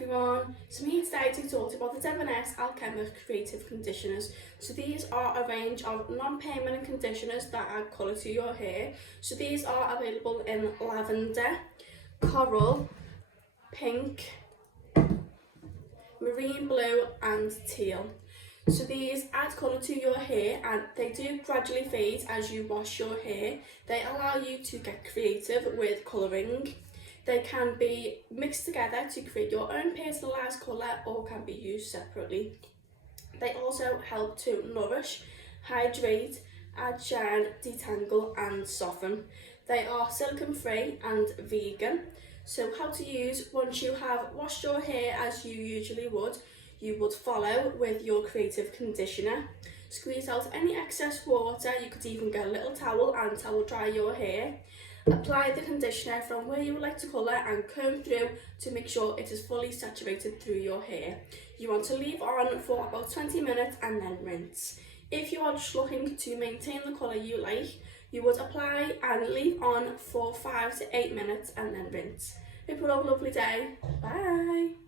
everyone, so I'm here today to talk about the Davines ALCHEMIC Creative Conditioners. So these are a range of non-permanent conditioners that add colour to your hair. So these are available in lavender, coral, pink, marine blue and teal. So these add colour to your hair and they do gradually fade as you wash your hair. They allow you to get creative with colouring. They can be mixed together to create your own personalised colour or can be used separately. They also help to nourish, hydrate, add shine, detangle and soften. They are silicone free and vegan. So how to use: once you have washed your hair as you usually would, you would follow with your creative conditioner. Squeeze out any excess water. You could even get a little towel and towel dry your hair. Apply the conditioner from where you would like to colour and comb through to make sure it is fully saturated through your hair. You want to leave on for about 20 minutes and then rinse. If you are just looking to maintain the colour you like, you would apply and leave on for 5 to 8 minutes and then rinse. Hope you have a lovely day. Bye!